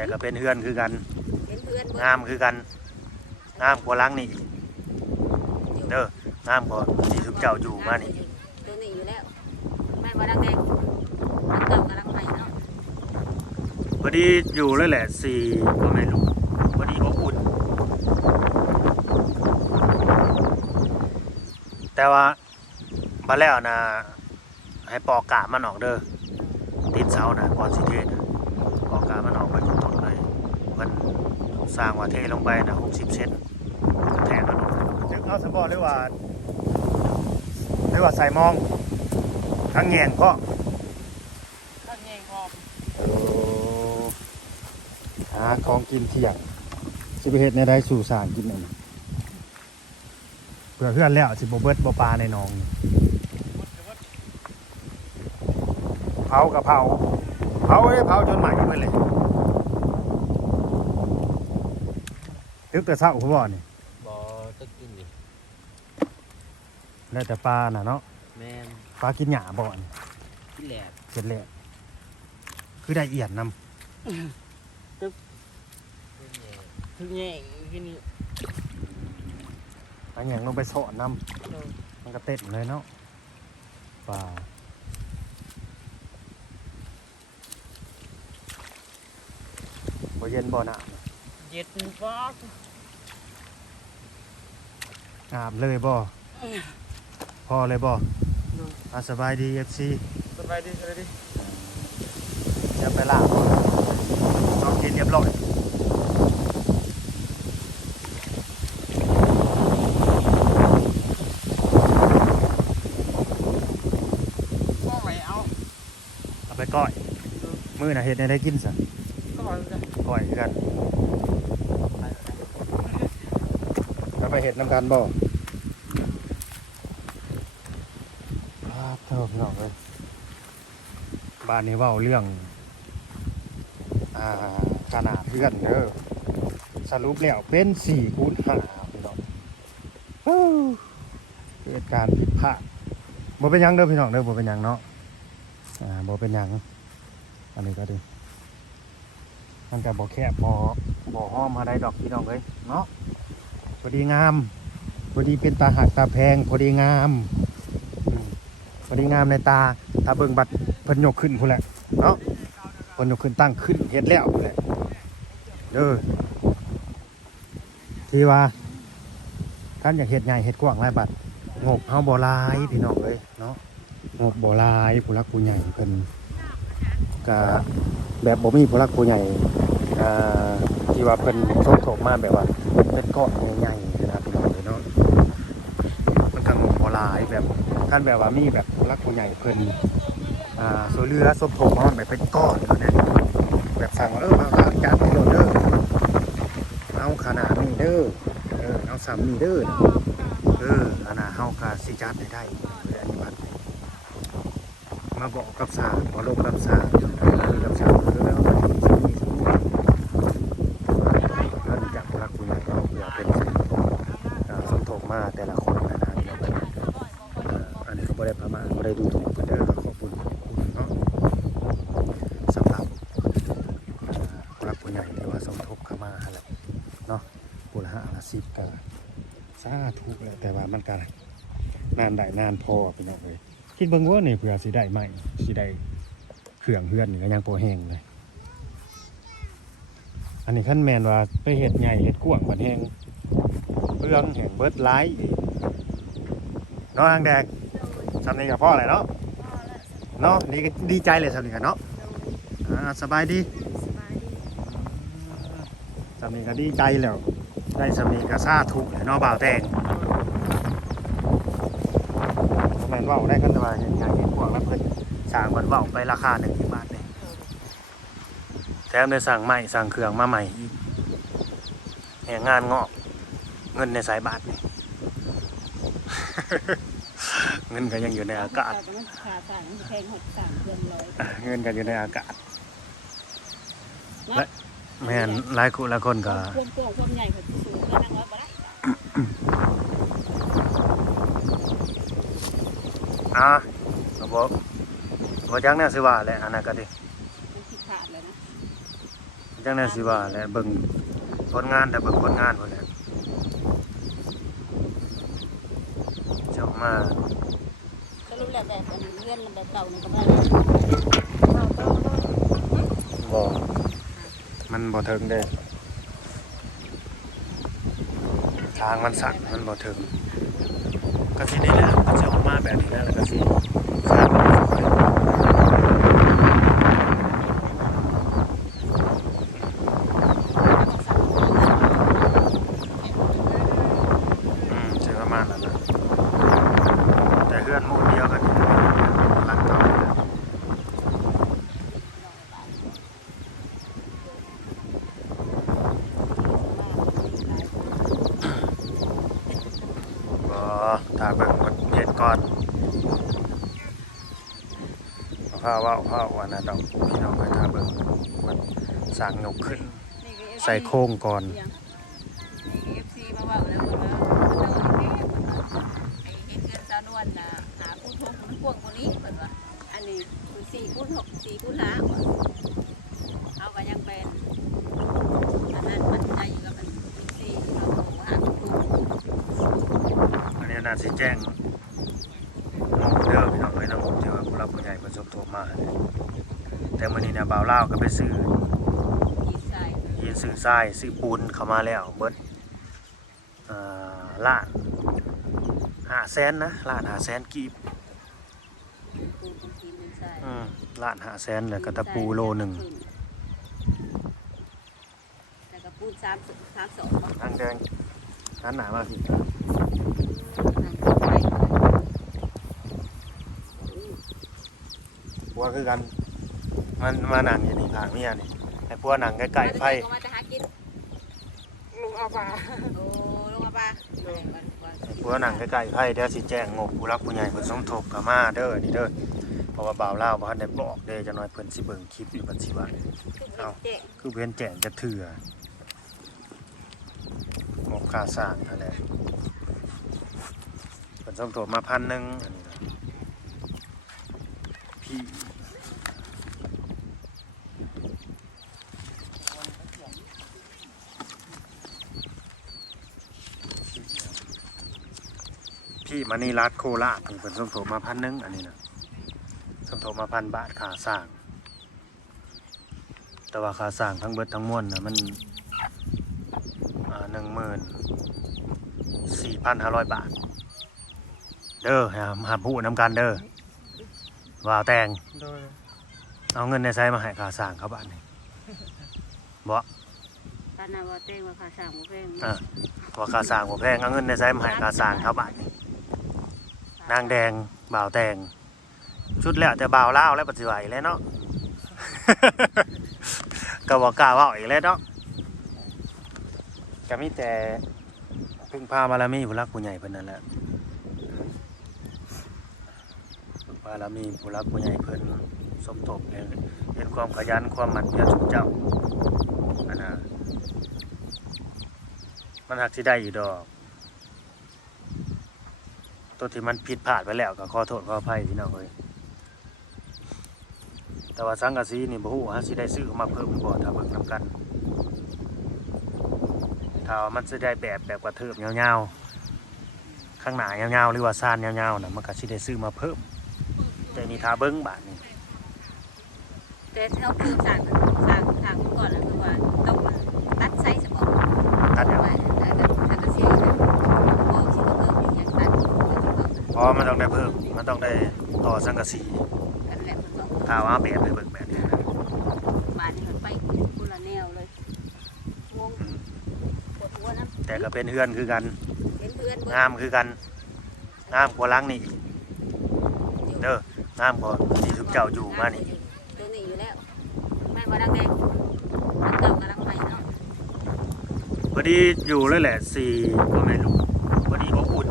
แต่ก็เป็นเฮือนคือกัน เป็นเพื่อน งามคือกันงามกว่าหลังนี่อีกเด้องามกว่าที่ทุกเจ้าอยู่มานี่ ตัวนี้อยู่แล้วแม่นบ่ดังแดงดังเก่ากับดังใหม่เนาะ พอดีอยู่เลยแหละ4พ่อแม่ลูกพอดีอบอุ่นแต่ว่าบัดแล้วนะให้ปอกกาบมันออกเด้อติดเสานะก่อนสิเทศน่ะปอกกาบมันออกไปทุกต้นเลยมันสร้างว่าเทลงไปนะ60 เซนแทนมันนึกเอาสมบูรณ์เลยว่าใส่มองทั้งแงงก็ ข้างแยงพร้อม หาของกินเที่ยงสิไปเฮ็ดในได้สู่สารกินนั่นเพื่อเพื่อนแล้วสิบ่เบิดบ่ปลาในหนองเผากับเผาได้เผาจนใหม่เบิดเลยตึกแต่เช้าคือบ่นี่ บ่ตึกกินดิ แล้วแต่ปลาน่ะเนาะ แม่น ปลากินหญ้าบ่นี่ ที่แหลก เสร็จแล้วคือได้เอียดนำ คือแง่คือนี่ อันหยังลงไปสอนนำมันก็เต้นเลยเนาะปลาบ่เย็นบ่น้ำ เย็ดฟอก อาบเลยบ่พอเลยบ่สบายดี FC สบายดีสบายดี อย่าไปลากก่อนเอากินเรียบร้อยก็ไหวเอา เอาไปก้อยมื้อน่ะเฮ็ดให้ได้กินซะ ก็ไหวกัน ก้อยคือกันแล้วไปเฮ็ดนำกันบ่ครับเท่าพี่น้องเอ้ยบ้านนี้เว้าเรื่องขนาดเพื่อนเด้อสรุปแล้วเป็น4 คูณ 5พี่น้องเกิดการผิดพลาดบ่เป็นหยังเด้อพี่น้องเด้อบ่เป็นหยังเนาะบ่เป็นหยังอันนี้ก็ดีมันก็บ่แคบบ่ห้อมหาได้ดอกพี่น้องเอ้ยเนาะพอดีงามพอดีเป็นตาหักตาแพงพอดีงามพอดีงามในตาถ้าเบิ่งบัดเพิ่นยกขึ้นพุ่นแหละเนาะเพิ่นยกขึ้นตั้งขึ้นเฮ็ดแล้วพุ่นแหละเด้อที่ว่าท่านอยากเฮ็ดใหญ่เฮ็ดกว้างหลายบัดงบเฮาบ่หลายพี่น้องเอ้ยเนาะงบบ่หลายผู้หลักผู้ใหญ่เพิ่นก็แบบบ่มีผู้หลักผู้ใหญ่ที่ว่าเพิ่นโชคโถมมาแบบว่าเป็นก้อนใหญ่ๆนะพี่น้องเอ้ยเนาะมันก็งบบ่หลายแบบท่านแบบว่ามีแบบผู้หลักผู้ใหญ่เพิ่นสวยเรือสมทบมาแบบเป็นก้อนเท่านั้นแบบสั่งว่ามาจัดให้โลดเด้อเอาขนาดนี้เด้อเอาซ้ำนี้เด้ออันน่ะเฮาก็สิจัดให้ได้อันนี้บัดมาบอกกับสาวมาลงกับสาวกับสาวเรื่องว่าสิมีสมุนเรื่องจากรักผู้ใหญ่เราเพื่อเป็นสมทบมาแต่ละคนนะอันนี้เขาบ่ได้พามาบ่ได้ดูถูกกันเด้อขอบคุณเนาะสำหรับรักผู้ใหญ่ที่ว่าสมทบเข้ามาแหละเนาะผู้ละ5 ละ 10ก็สาธุเลยแต่ว่ามันก็นานได้นานพอพี่น้องเอ้ยคิดเบิ่งว่านี่เผื่อสิได้ใหม่สิได้เครื่องเฮือนนี่ก็ยังบ่แห้งเลยอันนี้คันแม่นว่าไปเฮ็ดใหญ่เฮ็ดกว้างบัดแห้งเปลืองแห้งเบิดหลายอีกเนาะทางแดงสำนี้ก็พอแหละเนาะเนาะนี่ก็ดีใจเลยสำนี้ก็เนาะสบายดีสำนี้ก็ดีใจแล้วได้สำนี้ก็สาธุเลยเนาะบ่าวแตงแม่นเว้าได้กันแต่ว่าเฮ็ดใหญ่เฮ็ดกว้างแล้วเพิ่นสร้างเพิ่นเว้าไปราคา1 บาทนี่แถมได้สั่งใหม่สั่งเครื่องมาใหม่อีกแห่งานงอกเงินในสายบาทนี่ เงินก็ยังอยู่ในอากาศ ขาสั่งแพงหดสั่งเดือน100 เงินก็อยู่ในอากาศและแม่นหลายคนก็ ความโกงความใหญ่เขาสิสูงก็นั่งร้อยบ่ได้ก็บ่จังแน่สิว่าแหละอันนั้นก็ดิ มันคิดขาดเลยนะ จังได๋สิว่าแหละเบิ่งผลงานแต่เบิ่งผลงานพุ่นแหละเจ้ามา สรุปแล้วแบบอันเลื่อนแบบเก่านี่ก็ได้ บ่มันบ่ถึงเด้ทางมันสั่นมันบ่ถึงก็สินี่แหละก็จะออกมาแบบนี้แล้วก็สิคาดว่าสิประมาณนั้นนะแต่เฮือนหมู่เดียวกันนี่นะหลังเก่านี่แหละ บ่ถ้าเบิ่งมันเฮ็ดก่อนพาว่านะดอกพี่น้องไปถ้าเบิ่งมันสร้างยกขึ้นใส่โครงก่อน นี่ FC มาว่าแล้วว่าไอ้เฮ็ดเงินสาวนวลน่ะหาผู้ทุกข์มันกว้างกว่านี้เพิ่นว่าอันนี้คือ4คูณ6 4คูณ5ว่ะเอาก็ยังเป็นอันนั้นมันใจอยู่กับมัน4เอาหาผู้ทุกข์ อันนี้น่าสิแจ้งเด้อพี่น้องเอ้ยน้องที่ว่าผู้รับผู้ใหญ่เพิ่นสมทบมาเนี่ยแต่มื้อนี้เนี่ยบ่าวลาวก็ไปซื้อ อีสาย หินซื้อทรายซื้อปูนเข้ามาแล้วเบิดล้าน500,000นะล้าน500,000กีบ ปูนทีมเป็นสาย ล้าน500,000แล้วก็ตะปูโลหนึ่ง แล้วก็ปูน32 ทางแดงหันหน้ามาพี่ผัวคือกันมันมานั่งอยู่นี่ทางเมียนี่ไอ้ผัวนั่งใกล้ๆไฟ มาจะหากิน ลุงเอาปลา โอ้ลงมาป่ะ ผัวหนังใกล้ๆไพ่เดี๋ยวสิแจ้งงบผู้รักผู้ใหญ่เพิ่นสมทบก็มาเด้อนี่เด้อเพราะว่าบ่าวลาวบ่ทันได้บอกเด้จักหน่อยเพิ่นสิเบิ่งคลิปอยู่บัดสิว่าคือเว้นแจ้งจักเทื่องบค่าสร้างนั่นแหละเพิ่นสมทบมา1,000อันนี้นะพี่พี่มานี่รัฐโคราชนี่เพิ่นสมทบมา1,000อันนี้นะสมทบมา1,000 บาทค่าสร้าง แต่ว่าค่าสร้างทั้งเบิดทั้งมวลนะมัน14,500 บาทเด้อหาผู้นำกันเด้อว่าแตง โดย เอาเงินในไซมาให้ค่าสร้างเขาบ้านนี่บ่ ตอนนั้นว่าเต้ว่าขาสั่งบ่แพง ว่าค่าสร้างบ่แพงเอาเงินในไซมาให้ค่าสร้างเขาบ้านนี่นางแดงบ่าวแตงชุดแล้วแต่บ่าวลาวแล้วปัจจุบันแล้วเนาะ ก็บอกกล้าเว่าอีกแล้วเนาะก็มีแต่พึ่งพาบารมีผู้รักผู้ใหญ่เพิ่นนั่นแหละพึ่งบารมีผู้รักผู้ใหญ่เพิ่นสมทบเห็นความขยันความหมั่นเพียรของเจ้าอันน่ะมันหักสิได้อยู่ดอกตัวที่มันผิดพลาดไปแล้วก็ขอโทษขออภัยพี่น้องเอ้ยแต่ว่าสังกะสีนี่บ่ฮู้ว่าสิได้ซื้อมาเพิ่มบ่ถ้าเบิ่งนํกันถ้าว่ามันสิได้แบบกระเทิบยาวๆข้างหน้ายาวๆหรือว่าซ่านยาวๆน่ะมันก็สิได้ซื้อมาเพิ่มแต่นี่ถ้าเบิ่งบาดนี่ แต่เท่าคือสั่งก่อนแล้วคือว่าต้องตัดไซส์สมอง ตัดแล้ว แล้วก็เสียโอ้สิก็เพิ่มอย่างตัด เพราะมันต้องได้เพิ่มมันต้องได้ต่อสังกะสี กันแหละมันบอก ถ้าว่าแบบไปเบิ่งแบบนี้นะ มาที่มันไปคนละแนวเลยวงปวดหัวนะ แต่ก็เป็นเฮือนคือกัน เห็นเพื่อน งามคือกันงามกว่าหลังนี่เด้องามกว่าที่ทุกเจ้าอยู่มานี่ ตัวนี้อยู่แล้วแม่ว่าดังแดงดังเก่ากำลังไปเนาะ พอดีอยู่เลยแหละ4ก็ไม่รู้พอดีอบอุ่น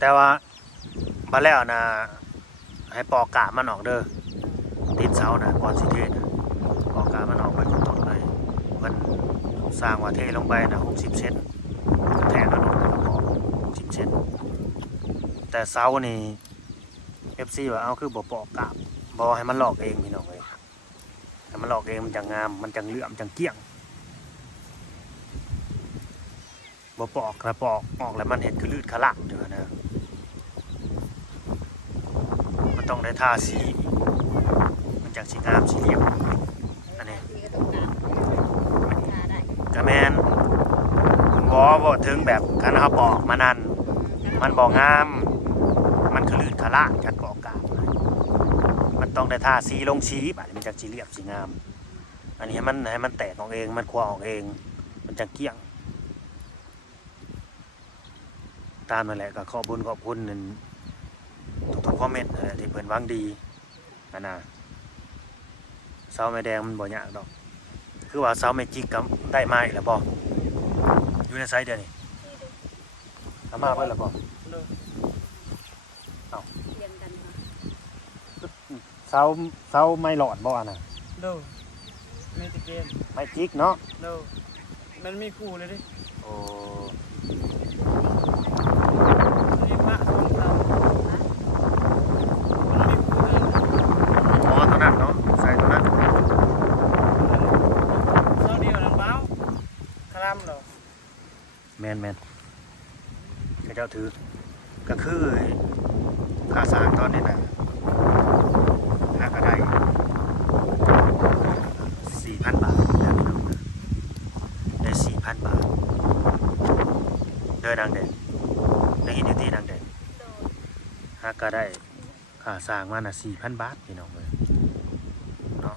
แต่ว่ามาแล้วนะให้ปอกกาบมันออกเด้อติดเสานะก่อนสิเทศน่ะปอกกาบมันออกไปต้นๆเลยมันสร้างว่าเทลงไปนะ60 เซนแทงกระโดดแล้วก็ปอก60 เซนแต่เสานี่ FC ว่าเอาคือบ่ปอกกาบบ่ บ่ให้มันหลอกเองพี่น้องเอ้ยให้มันหลอกเองมันจังงามมันจังเหลื่อมจังเกี้ยงบ่ปอกแล้วปอกออกแล้วมันเห็ดคือลืดขลักอยู่นะมันต้องได้ทาสีมันจังสีงามสีเหลี่ยมอันนี้ นี่ก็ต้องตามทาได้ กระแมนบ่ถึงแบบคันเขาปอกมานั่นมันบ่งามมันคือลืดขลักจัดปอกกาบมันต้องได้ทาสีลงสีบัดนี้มันจังสีเหลี่ยมสีงามอันนี้ให้มันแตกออกเองมันคว้าออกเองมันจังเกี้ยงตามนั่นแหละก็ขอบคุณนั่นทุกคอมเมนต์ที่เพิ่นหวังดีอันน่ะเสาไม้แดงมันบ่ยากดอกคือว่าเสาไม้จิกก็ได้ไม้แล้วบ่อยู่ในไซส์เดียวนี่ทำมาเพิ่นแล้วบ่ เรียนกันค่ะ เสาไม้หลอดบ่อันน่ะ โดมีตะเกียบ ไม้จิกเนาะ โดมันมีคู่เลยดิ โอ้ มีพระของเรามันมีคู่เลย อ๋อตัวนั้นเนาะใส่ตัวนั้น เท่าเดียวนั่นเบ้าคลำเหรอ แม่นเจ้าถือก็คือค่าสร้างตอนนี้น่ะถ้าก็ได้ 4,000 บาทได้ 4,000 บาทเด้อดังเด่นได้ยินอยู่ที่ดังเด่นถ้าก็ได้ค่าสร้างมาน่ะ 4,000 บาทพี่น้องเอ้ยเนาะ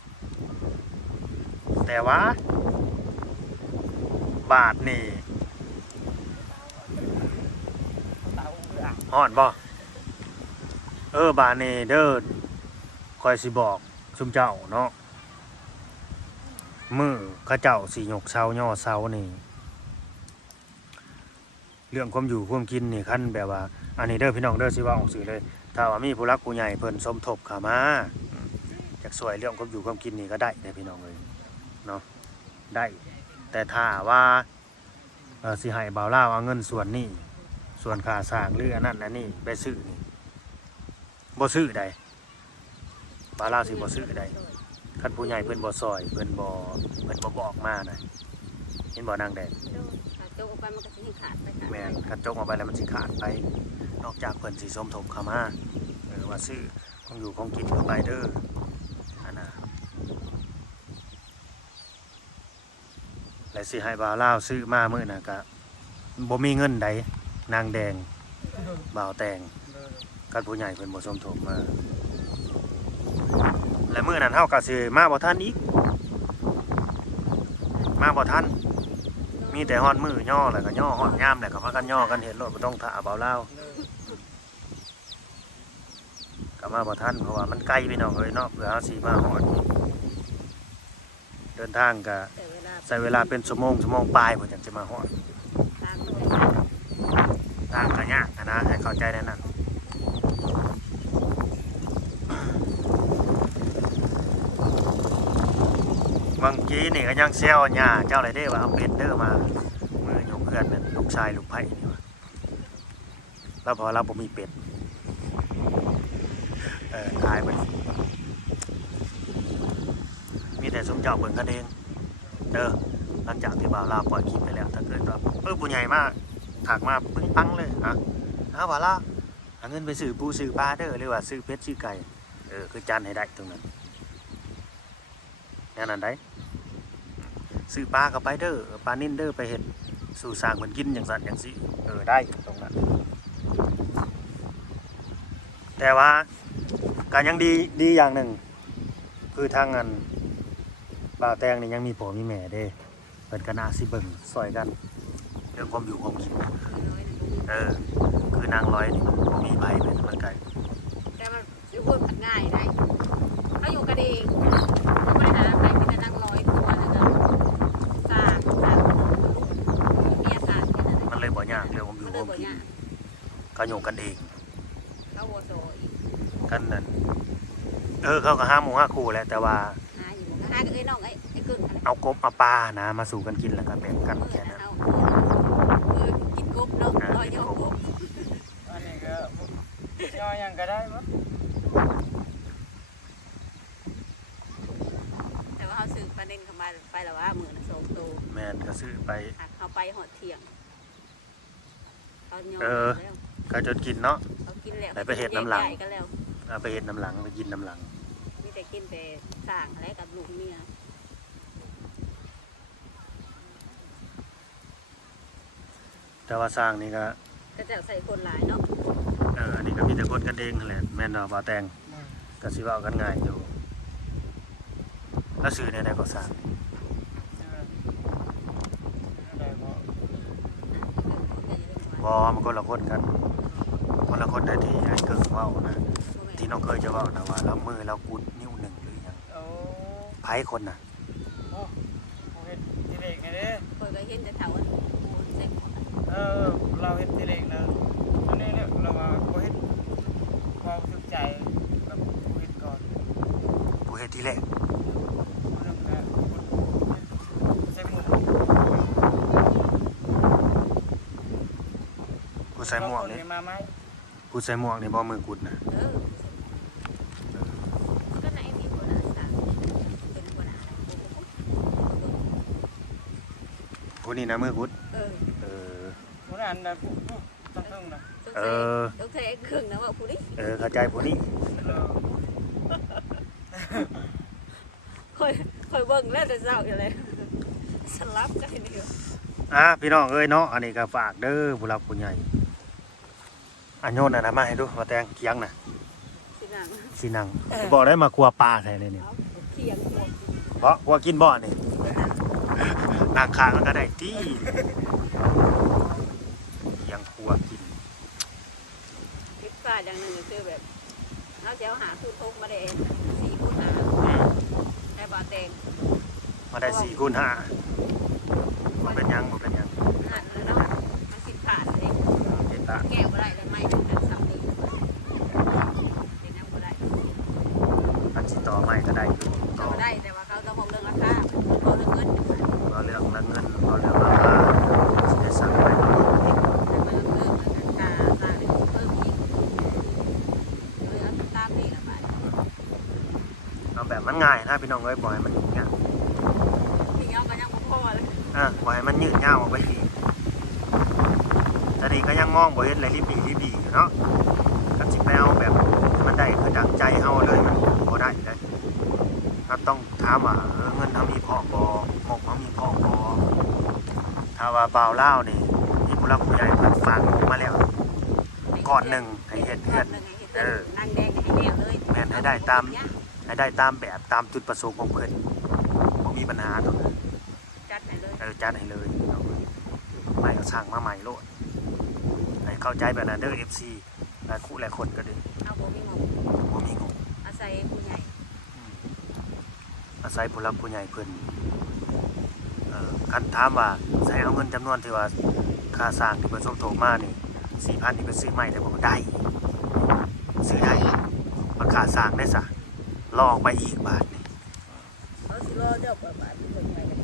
แต่ว่าบาทนี่ เต่าเรือ ฮอดบ่บาทนี่เด้อคอยสิบอกซุมเจ้าเนาะมือเขาเจ้าสิยกเสาย่อเสานี่เรื่องความอยู่ความกินนี่คันแบบว่าอันนี้เด้อพี่น้องเด้อสิว่าออกสื่อเลยถ้าว่ามีผู้รักผู้ใหญ่เพิ่นสมทบเข้ามาอยากช่วยเรื่องความอยู่ความกินนี่ก็ได้เด้อพี่น้องเอ้ยเนาะได้แต่ถ้าว่าสิให้บ่าวลาวเอาเงินส่วนนี้ส่วนค่าสร้างหรืออันนั้นอันนี้ไปซื้อนี่บ่ซื้อได้บ่าวลาวสิบ่ซื้อได้คันผู้ใหญ่เพิ่นบ่ซอยเพิ่นบ่บอกมาน่ะเห็นบ่นางแดง ถ้าโจกออกไปมันก็จะให้ขาดไปค่ะ แม่นกระจกออกไปแล้วมันสิขาดไปนอกจากเพิ่นสิสมทบเข้ามาว่าซื้อของอยู่ของกินเข้าไปเด้ออันน่ะและสิให้บ่าวลาวซื้อมามื้อน่ะก็บ่มีเงินใดนางแดงบ่าวแตงคันผู้ใหญ่เพิ่นบ่สมทบมาและมื้อนั้นเฮาก็สิมาบ่ทันอีกมาบ่ทันมีแต่ฮอดมือย่อแล้วก็ย่อฮอดยามแล้วก็พากันย่อกันเห็นรถบ่ต้องท่าเบาลาวก็มาบ่ทันเพราะว่ามันไกลพี่น้องเอ้ยเนาะเพื่อเฮาสิมาฮอดเดินทางก็ แต่เวลา ใช้เวลาเป็นชั่วโมงปลายเพิ่นจังสิมาฮอด ตามตัว ทางก็ยากนะให้เข้าใจแน่นั้นบางกี้นี่ก็ยังแซวหญ้าเจ้าไรเด้ว่าเอาเป็ดเด้อมามือยกเพื่อนนั่นลูกชายลูกไผ่นี่ว่าแล้วพอเราบ่มีเป็ดขายไปมีแต่สมเจ้าเบิ่งกันเองเด้อหลังจากที่บ่าวลาวปล่อยคลิปไปแล้วถ้าเกิดว่าผู้ใหญ่มากถักมาปึ้งปังเลยบ่าวลาวเอาเงินไปซื้อปูซื้อปลาเด้อหรือว่าซื้อเป็ดซื้อไก่คือจันให้ได้ตรงนั้นแน่นั้นได้ซื้อปลาก็ไปเด้อปลานิ่นเด้อไปเห็ดสู่สร้างเหมือนกินอย่างสัตว์อย่างสิได้ตรงนั้นแต่ว่าการยังดีอย่างหนึ่งคือทางงานบ่าวแตงนี่ยังมีพ่อมีแม่เด้เปิดกันอาสิเบิ่งซอยกันเรื่องความอยู่ความกินคือนางร้อยนี่มันบ่มีใบเป็นมันไกล แต่มันอยู่บนผัดง่ายได้เขาอยู่กันเองเขาไม่ได้หาใครมีแต่นั่งร้อยตัวนะจ๊ะสร้างเมียสร้างแค่นั้น มันเลยบ่ยากเรื่องความอยู่ เล ค วามกิน ยบ่ยาก ก็อยู่กันเอง เขาโวโซอีก กันนั่นเขาก็ห้าหมูห้าคู่แหละแต่ว่า หาอยู่หาก็น้องไอ้กึ่งอะไร เอากบเอาปลานะมาสู่กันกินแล้วก็แบ่งกันแค่นั้น เอากินกบเนาะลอยโยกบ อันนี้ก็ย่อยังก็ได้มั้ง ปลาเน่นเข้ามาไปแล้วว่ามื้อน่ะ2 ตัว แม่นก็ซื้อไป เขาไปหอดเที่ยงเขายอม เออ แล้ว ก็จนกินเนาะ เขากินแล้ว ไปเฮ็ดน้ำหลัง แยกย้ายกันแล้ว เอาไปเฮ็ดน้ำหลังไปกินน้ำหลัง มีแต่กินแต่สร้างอะไรกับลูกเมีย แต่ว่าสร้างนี่ก็ ก็จะใส่คนหลายเนาะ อันนี้ก็มีแต่คนกันเองนั่นแหละแม่นบ่แต่งก็สิเว้ากันง่ายอยู่แล้วซื้อในใดก็สร้าง บ่มันคนละคนกันคนละคนได้ที่ไอ้เกิงเว้านะที่น้องเคยจะเว้านะว่าเรามือเรากุดนิ้วหนึ่งหรือหยัง โอ้ ไผคนน่ะ โหเห็นทีเล็กไงเด้ คอยก็เห็นแต่เท่าอันปูนเซ็ก เราเห็นทีเล็กนะตอนนี้เนี่ยเราว่าบ่เห็นความสุขใจกับผู้เห็นก่อน ผู้เฮ็ดที่แรก เรื่องนะใส่หมวก ผู้ใส่หมวกนี่ มาไหม ผู้ใส่หมวกนี่บ่มือกุดนะ ก็ไหนมีคนอาสาเป็นคนอาสา ผู้นี้นะมือกุด เออ เออ คนนั้นนะผู้ต้องนะ เออ ต้องใส่เครื่องนะว่าผู้นี้ เข้าใจผู้นี้ คอยเบิ่งแล้วแต่เจ้าอยู่เลยสลับกันนี่อยู่ พี่น้องเอ้ยเนาะอันนี้ก็ฝากเด้อผู้หลักผู้ใหญ่อันโยนน่ะนะมาให้ดูมาแต่งเคียงน่ะ สิหนัง สินั่งบ่ได้มาครัวปลาแท้เลยนี่ เอาเคียงพวก เพราะครัวกินบ่นี่นั่งข้างมันก็ได้ติเคียงครัวกิน คิดฟ้าอย่างหนึ่งก็คือแบบเราจะเอาหาคู่ทงมาได้4 คูณ 5ได้บ่แตง มาได้4 คูณ 5บ่เป็นหยังบ่เป็นหยัง นั่นแล้วเนาะมันสิผ่านเลย เฮ็ดละ แก้วบ่ได้เลยไม่เป็นสำลีเป็นยังบ่ได้ อันสิต่อใหม่ก็ได้อยู่ต่อ บ่ได้แต่ว่าเขาต้องบอกเรื่องราคาเขาเรื่องเงิน บ่เรื่องเงินบ่เรื่องราคาสิได้สั่งไปบ่อีก แต่มันเพิ่มราคาต่างเพิ่มอีกเลยเอาตามนี่ละบาท เอาแบบมันง่ายนะพี่น้องเอ้ยบ่ให้มันยุ่งยาก พี่น้องก็ยังบ่พอเลย บ่ให้มันยืดยาวออกไปอีกแต่นี่ก็ยังมองบ่เห็นเลยรีบดีอยู่เนาะกันสิไปเอาแบบมันได้คือดังใจเฮาเลยมันบ่ได้เลยเราต้องถามว่าเงินเฮามีพอบ่งบเฮามีพอบ่ถ้าว่าบ่าวลาวนี่มีผู้หลักผู้ใหญ่เพิ่นฝากมาแล้วก่อนหนึ่งให้เฮ็ดเฮือนนั่งแดงให้แนวเลย แม่นให้ได้ตามแบบตามจุดประสงค์ของเพิ่นบ่มีปัญหาตรงนั้น จัดให้เลย จัดให้เลยไม่ก็สั่งมาใหม่โลดให้เข้าใจแบบนั้นเด้อ FC หลายคู่หลายคนก็ดี เอาบ่มีงบ บ่มีงบ อาศัยผู้ใหญ่ อาศัยผู้หลักผู้ใหญ่เพิ่นคันถามว่าใช้เอาเงินจำนวนที่ว่าค่าสร้างที่เพิ่นส่งโตมานี่ 4,000 นี่เพิ่นซื้อใหม่ได้บ่ได้ซื้อได้ราคาสร้างได้ซะรอออกไปอีกบาทนี่ เขาสิรอเจ้าบาทที่เพิ่นไปกัน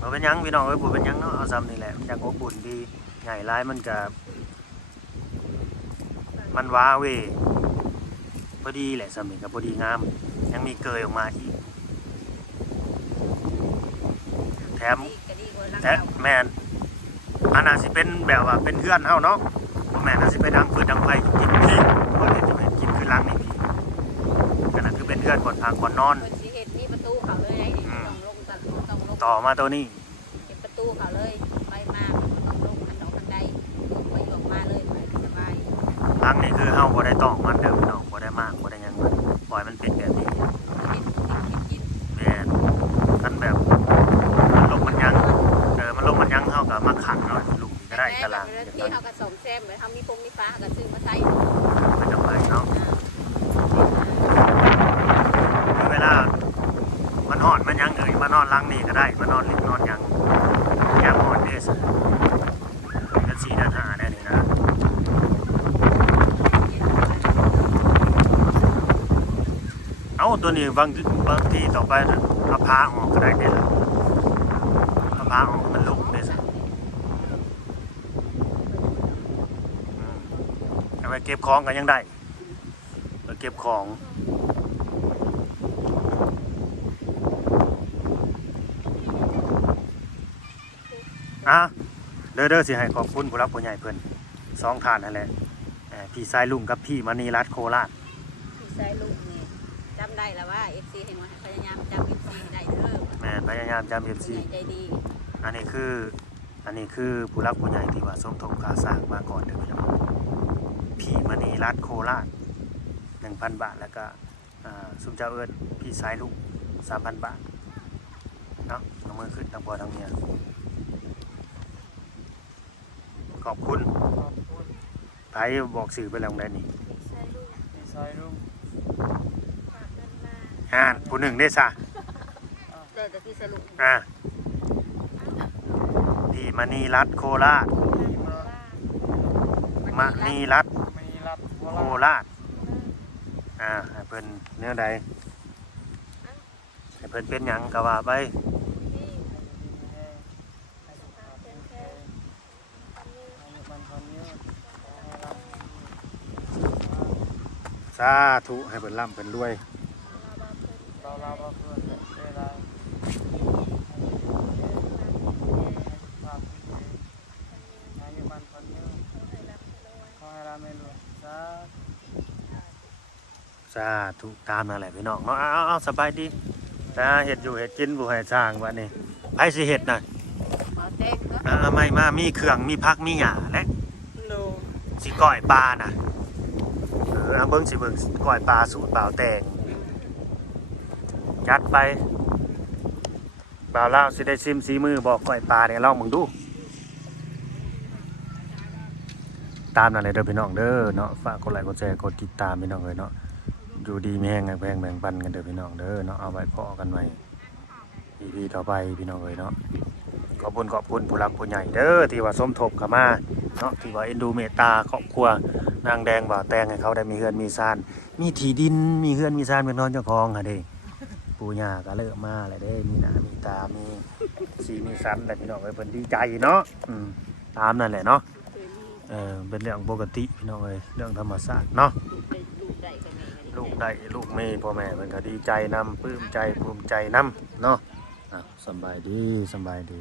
บ่เป็นหยังพี่น้องเอ้ยบ่เป็นหยังเนาะเอาซ้ำนี่แหละมันจังอบอุ่นดีใหญ่หลายมันก็มันว้าเวพอดีแหละซ้ำนี่ก็พอดีงามยังมีเกยออกมาอีกแถม ก็ดีกว่าหลัง แต่ เก่า แม่นอันน่ะสิเป็นแบบว่าเป็นเพื่อนเฮาเนาะบ่แม่นน่ะสิไปดังฟืนดังไฟกินพี่บ่ได้จะไปกินคือหลังนี่พี่ก็นั่นคือเป็นเพื่อนก่อนพักก่อนนอน เพิ่นสิเฮ็ดมีประตูเขาเลยไอ้นี่ต้องลงต้องลง ต่อมาตัวนี้ เก็บประตูเขาเลยไปมาต้องลงคันดอกคันใดไปออกมาเลยไปสบาย หลังนี่คือเฮาบ่ได้ต้องมันเด้อพี่น้องบ่ได้มากบ่ได้หยังมันปล่อยมันเป็นแบบนี้ กิน แม่นคันแบบมันลงมันยังมันลงมันยังเฮาก็มาขังเนาะลุกก็ได้ตาราง ที่เขาก็ส่งแซมไปเขามีพงมีฟ้าก็ซื้อมาใส่ มันจะไปเนาะเวลามันฮอดมันยังมานอนหลังนี่ก็ได้มานอนริมนอนยังยามฮอดเด้อเดือน4เดือน5ได้นี่นะเอาตัวนี้บางทีต่อไปเอาพาออกก็ได้เด้อล่ะเอาพาออกมันลุกเด้อซะเอาไปเก็บของก็ยังได้ไปเก็บของ เด้อสิให้ขอบคุณผู้รักผู้ใหญ่เพิ่น2ท่านนั่นแหละพี่สายลุงกับพี่มณีรัตน์โคราช พี่ชายลูกนี่จำได้แล้วว่า FC ให้มาพยายามจำ FC ได้เด้อ แม่นพยายามจำ FC ใจดี อันนี้คือผู้รักผู้ใหญ่ที่ว่าสมทบค่าสร้างมาก่อนเด้อพี่น้องพี่มณีรัตน์โคราช 1,000 บาทแล้วก็ซุมเจ้าเอิ้นพี่สายลุง 3,000 บาทเนาะเอามือขึ้นทั้งพ่อทั้งเมียขอบคุณ ขอบคุณ ไผบอกสื่อไปแล้วได้นี่ พี่ซอยลุง ผู้หนึ่งได้ซะ ได้แต่พี่ชายลูก พี่มณีรัตน์โคราช พี่มณีรัตน์ มีรับโค โค ราช ราชให้เพิ่นเนื้อใดให้เพิ่นเป็นหยังก็ว่าไปสาธุให้เพิ่นร่ำเพิ่นรวย เราเพื่อนได้ไรครับอายุมันคนเยอะขอให้เราไม่รู้จ้า สาธุตามนั่นแหละพี่น้องเนาะเอาสบายดีแต่เฮ็ดอยู่เฮ็ดกินบ่ให้สร้างบัดนี้ไผสิเฮ็ดน่ะ บ่เต็กเนาะ ไม่มามีเครื่องมีผักมีหญ้าและ โล สิก้อยปลาน่ะเอาเบิ่งสิเบิ่งก้อยปลาสูตรบ่าวแตงจัดไปบ่าวลาวสิได้ชิมสีมือบอกก้อยปลาเนี่ยลองมึงดูตามนั่นเลยเด้อพี่น้องเด้อเนาะฝากกดไลค์กดแชร์กดติดตามพี่น้องเลยเนาะอยู่ดีมีแห้งแพงแบ่งปันกันเด้อพี่น้องเด้อเนาะเอาไว้พอกันไว้ EP ต่อไปพี่น้องเลยเนาะขอบคุณผู้รักผู้ใหญ่เด้อที่ว่าสมทบเข้ามาเนาะที่ว่าเอ็นดูเมตตาครอบครัวนางแดงบ่าวแตงให้เขาได้มีเฮือนมีซานมีที่ดินมีเฮือนมีซานเป็นนอนเจ้าของหะเด้ปู่ย่าก็เลิกมาแล้วเด้มีหน้ามีตามีสีมีสันแต่พี่น้องเอ้ยเพิ่นดีใจเนาะตามนั่นแหละเนาะเป็นเรื่องปกติพี่น้องเอ้ยเรื่องธรรมชาติเนาะ ลูกได้ก็แม่ก็ดี ลูกได้ลูกมีพ่อแม่เพิ่นก็ดีใจนำปลื้มใจภูมิใจนำเนาะสำบายดี